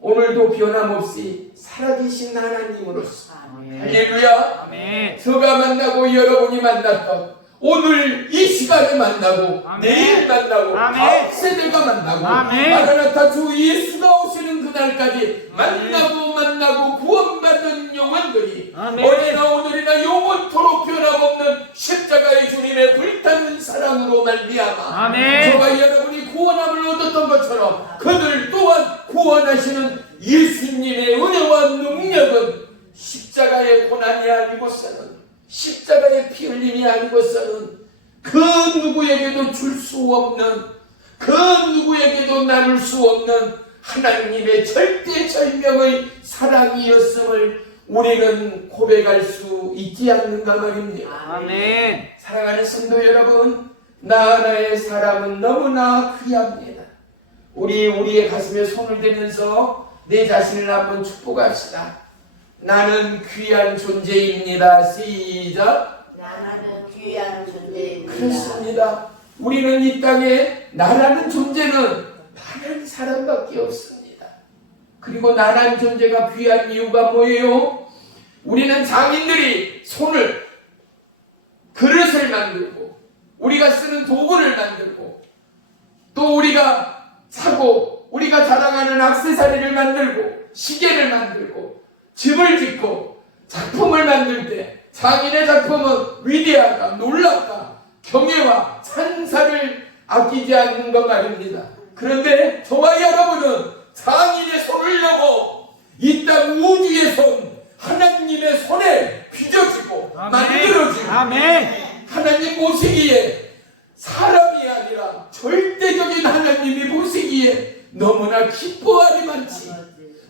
오늘도 변함없이 살아계신 하나님으로서 할렐루야. 아멘. 저가 만나고 여러분이 만났던 오늘 이 시간에 만나고 아멘. 내일 만나고 아멘. 다음 세대가 만나고 아멘. 마라나타 주 예수가 오시는 그날까지 만나고 구원받는 영혼들이 아멘. 어제나 오늘이나 영원토록 변함없는 십자가의 주님의 불타는 사랑으로 말미암아 아멘. 저와 여러분이 구원함을 얻었던 것처럼 그들 또한 구원하시는 예수님의 은혜와 능력은 십자가의 고난이 아니고서는 십자가의 피 흘림이 아니고서는 그 누구에게도 줄 수 없는 그 누구에게도 나눌 수 없는 하나님의 절대절명의 사랑이었음을 우리는 고백할 수 있지 않는가 말입니다. 아멘. 사랑하는 성도 여러분, 나 하나의 사람은 너무나 귀합니다. 우리의 가슴에 손을 대면서 내 자신을 한번 축복합시다. 나는 귀한 존재입니다. 시작. 나는 귀한 존재입니다. 그렇습니다. 우리는 이 땅에 나라는 존재는 다른 사람밖에 없습니다. 그리고 나라는 존재가 귀한 이유가 뭐예요? 우리는 장인들이 그릇을 만들고 우리가 쓰는 도구를 만들고 또 우리가 사고 우리가 자랑하는 액세서리를 만들고 시계를 만들고 집을 짓고 작품을 만들 때 장인의 작품은 위대하다, 놀랍다, 경애와 찬사를 아끼지 않는 것 말입니다. 그런데 저와 여러분은 장인의 손을 여고 이 땅 우주의 손, 하나님의 손에 빚어지고 아멘. 만들어지고 아멘. 하나님 보시기에 사람이 아니라 절대적인 하나님이 보시기에 너무나 기뻐하리 많지,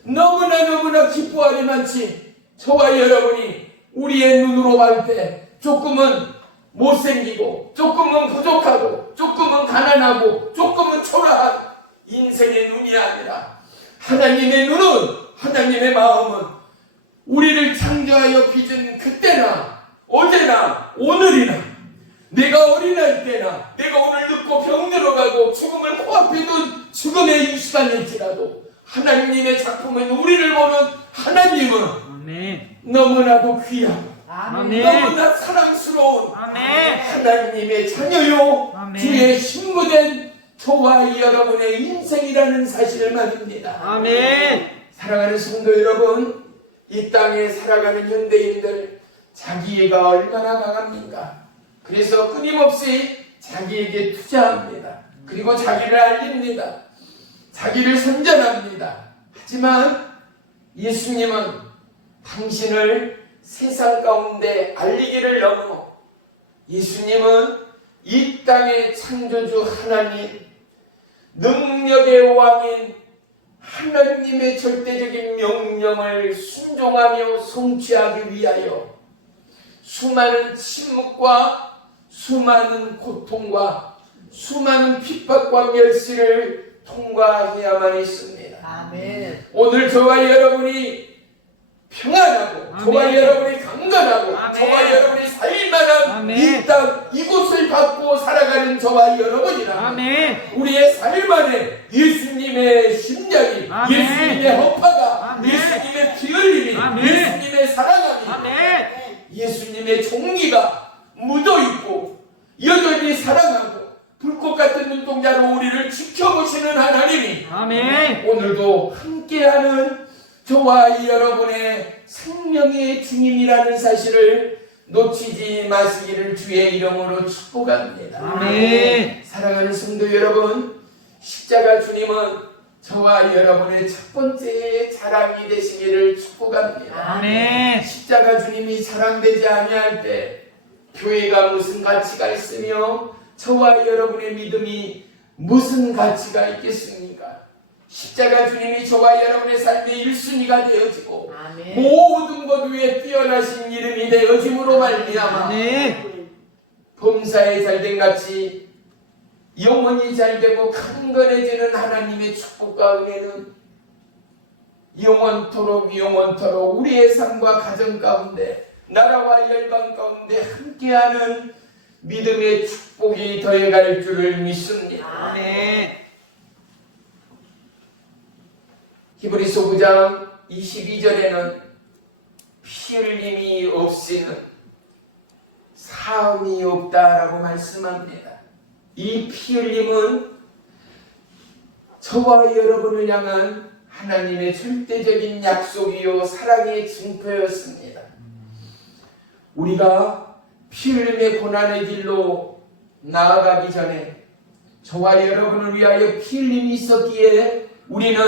너무나 기뻐하리 많지. 저와 여러분이 우리의 눈으로 볼 때 조금은 못생기고 조금은 부족하고 조금은 가난하고 조금은 초라한 인생의 눈이 아니라 하나님의 눈은, 하나님의 마음은 우리를 창조하여 빚은 그때나 어제나 오늘이나 내가 어린아이 때나 내가 오늘 늙고 병들어가고 죽음을 코앞에 둔 죽음의 이 시간일지라도 하나님의 작품은 우리를 보는 하나님은 아멘. 너무나도 귀하고 아멘. 너무나 사랑스러운 아멘. 하나님의 자녀요 아멘. 주의 신부된 저와 여러분의 인생이라는 사실을 말입니다. 아멘. 사랑하는 성도 여러분, 이 땅에 살아가는 현대인들 자기애가 얼마나 강합니까? 그래서 끊임없이 자기에게 투자합니다. 그리고 자기를 알립니다. 자기를 선전합니다. 하지만 예수님은 당신을 세상 가운데 알리기를 넘어 예수님은 이 땅의 창조주 하나님, 능력의 왕인 하나님의 절대적인 명령을 순종하며 성취하기 위하여 수많은 침묵과 수많은 고통과 수많은 핍박과 멸시를 통과해야만 했습니다. 아멘. 오늘 저와 여러분이 평안하고 아멘. 저와 여러분이 강건하고 아멘. 저와 여러분이 살만한 아멘. 이 땅 이곳을 받고 살아가는 저와 여러분이라 아멘. 우리의 삶 안에 예수님의 심장이 아멘. 예수님의 허파가 아멘. 예수님의 피 흘림이 아멘. 예수님의 사랑함이 아멘. 예수님의 종기가 묻어있고 여전히 사랑하고 불꽃 같은 눈동자로 우리를 지켜보시는 하나님이 아멘. 오늘도 함께하는 저와 여러분의 생명의 주님이라는 사실을 놓치지 마시기를 주의 이름으로 축복합니다. 아멘. 사랑하는 성도 여러분, 십자가 주님은 저와 여러분의 첫 번째 자랑이 되시기를 축복합니다. 아멘. 십자가 주님이 자랑되지 아니할 때 교회가 무슨 가치가 있으며 저와 여러분의 믿음이 무슨 가치가 있겠습니까? 십자가 주님이 저와 여러분의 삶의 1순위가 되어지고 아멘. 모든 것 위에 뛰어나신 이름이 되어짐으로 말미암아 아멘. 범사에 잘된 같이 영원히 잘되고 강건해지는 하나님의 축복과 은혜는 영원토록 우리의 삶과 가정 가운데 나라와 열방 가운데 함께하는 믿음의 축복이 더해갈 줄을 믿습니다. 아멘. 히브리서 9장 22절에는 피 흘림이 없이는 사함이 없다라고 말씀합니다. 이 피 흘림은 저와 여러분을 향한 하나님의 절대적인 약속이요 사랑의 증표였습니다. 우리가 피 흘림의 고난의 길로 나아가기 전에 저와 여러분을 위하여 피 흘림이 있었기에 우리는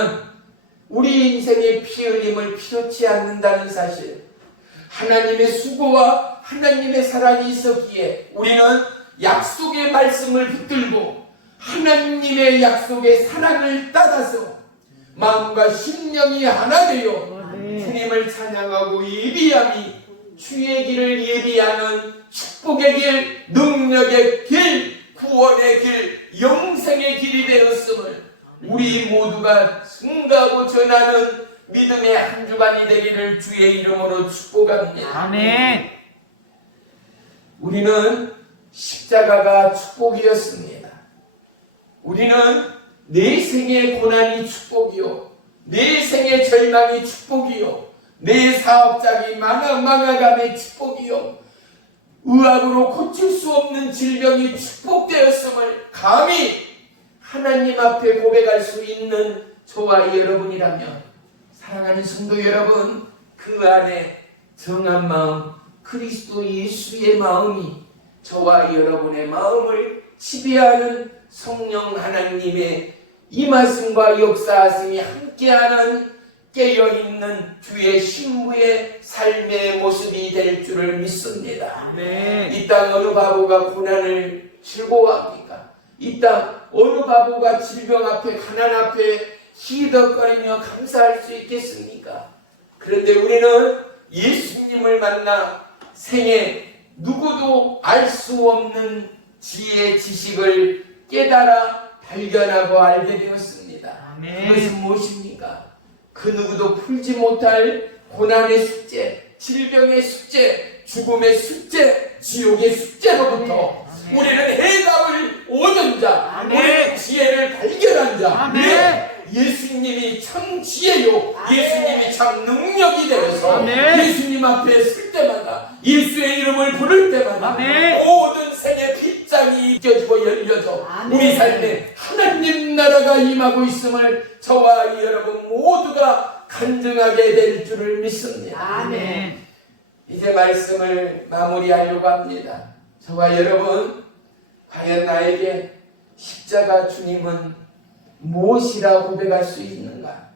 우리 인생의 피 흘림을 필요치 않는다는 사실, 하나님의 수고와 하나님의 사랑이 있었기에 우리는 약속의 말씀을 붙들고 하나님의 약속의 사랑을 따라서 마음과 심령이 하나 되어 주님을 찬양하고 예비함이 주의 길을 예비하는 축복의 길, 능력의 길, 구원의 길, 영생의 길이 되었음을 우리 모두가 증가하고 전하는 믿음의 한 주간이 되기를 주의 이름으로 축복합니다. 아멘. 우리는 십자가가 축복이었습니다. 우리는 내 생의 고난이 축복이요, 내 생의 절망이 축복이요, 내 사업장이 망하감의 축복이요, 의학으로 고칠 수 없는 질병이 축복되었음을 감히 하나님 앞에 고백할 수 있는 저와 여러분이라면, 사랑하는 성도 여러분, 그 안에 정한 마음, 그리스도 예수의 마음이 저와 여러분의 마음을 지배하는 성령 하나님의 임하심과 역사하심이 함께하는 깨어있는 주의 신부의 삶의 모습이 될 줄을 믿습니다. 아멘. 이 땅 어느 바보가 고난을 즐거워합니까? 이 땅 어느 바보가 질병 앞에, 가난 앞에 희덕거리며 감사할 수 있겠습니까? 그런데 우리는 예수님을 만나 생애 누구도 알 수 없는 지혜, 지식을 깨달아 발견하고 알게 되었습니다. 아멘. 그것은 무엇입니까? 그 누구도 풀지 못할 고난의 숙제, 질병의 숙제, 죽음의 숙제, 지옥의 숙제로부터 아멘. 우리는 해답을 얻은 자, 아멘. 우리는 지혜를 발견한 자, 아멘. 네. 예수님이 참 지혜요, 예수님이 참 능력이 되어서 아멘. 예수님 앞에 설 때마다, 예수의 이름을 부를 때마다 아멘. 모든 생의 빗장이 잊혀지고 열려져 아멘. 우리 삶에 하나님 나라가 임하고 있음을 저와 여러분 모두가 간증하게 될 줄을 믿습니다. 아멘. 이제 말씀을 마무리하려고 합니다. 저와 여러분, 과연 나에게 십자가 주님은 무엇이라 고백할 수 있는가?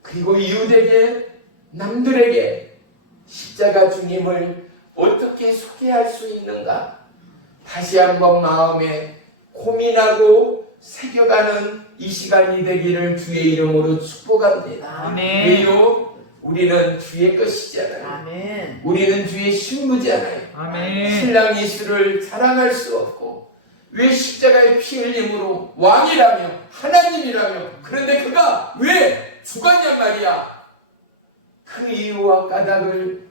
그리고 이웃에게, 남들에게 십자가 주님을 어떻게 소개할 수 있는가? 다시 한번 마음에 고민하고 새겨가는 이 시간이 되기를 주의 이름으로 축복합니다. 아멘. 왜요? 우리는 주의 것이잖아요. 아멘. 우리는 주의 신부잖아요. 아멘. 신랑 예수를 자랑할 수 없고, 왜 십자가의 피 흘림으로 왕이라며 하나님이라며, 그런데 그가 왜 죽었냔 말이야. 그 이유와 까닭을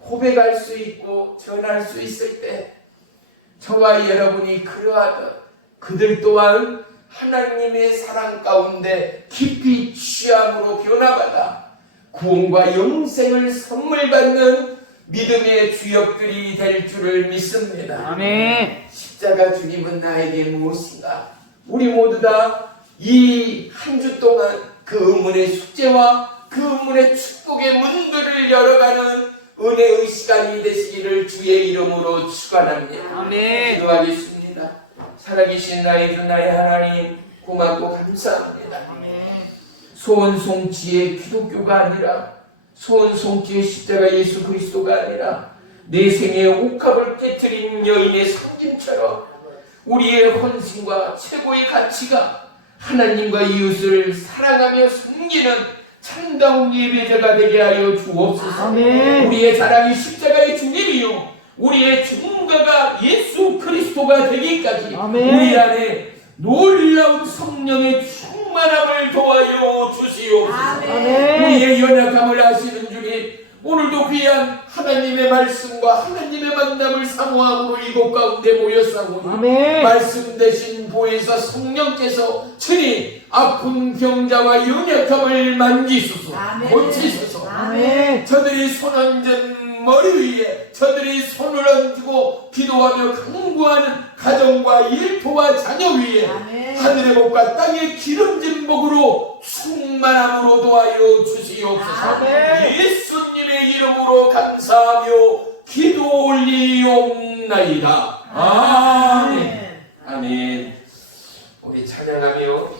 고백할 수 있고 전할 수 있을 때 저와 여러분이 그러하듯 그들 또한 하나님의 사랑 가운데 깊이 취함으로 변화받아 구원과 영생을 선물 받는 믿음의 주역들이 될 줄을 믿습니다. 아멘. 십자가 주님은 나에게 무엇인가? 우리 모두 다 이 한 주 동안 그 의문의 숙제와 그 의문의 축복의 문들을 열어가는 은혜의 시간이 되시기를 주의 이름으로 축원합니다. 아멘. 기도하겠습니다. 살아계신 나의 주 나의 하나님 고맙고 감사합니다. 소원송지의 기독교가 아니라 소원송지의 십자가 예수 그리스도가 아니라 내 생의 옥합을 깨뜨린 여인의 상징처럼 우리의 헌신과 최고의 가치가 하나님과 이웃을 사랑하며 섬기는 참다운 예배자가 되게 하여 주옵소서. 아멘. 우리의 자랑이 십자가의 주님이요 우리의 전문가가 예수 그리스도가 되기까지 아멘. 우리 안에 놀라운 성령의 충만함을 도와여 주시옵소서. 아멘. 우리의 연약함을 아시는 주님, 오늘도 귀한 하나님의 말씀과 하나님의 만남을 사모함으로 이곳 가운데 모였사오니 아멘. 말씀 대신 보혜사 성령께서 친히 아픈 병자와 연약함을 만지소서. 아멘. 고치소서. 아멘. 저들이 손 얹은 머리 위에 저들이 손을 얹고 기도하며 강구하는 가정과 일터와 자녀 위에 아멘. 하늘의 복과 땅의 기름진 복으로 충만함으로 도와여 주시옵소서. 아멘. 예수님의 이름으로 감사하며 기도 올리옵나이다. 아멘. 아멘. 우리 찬양하며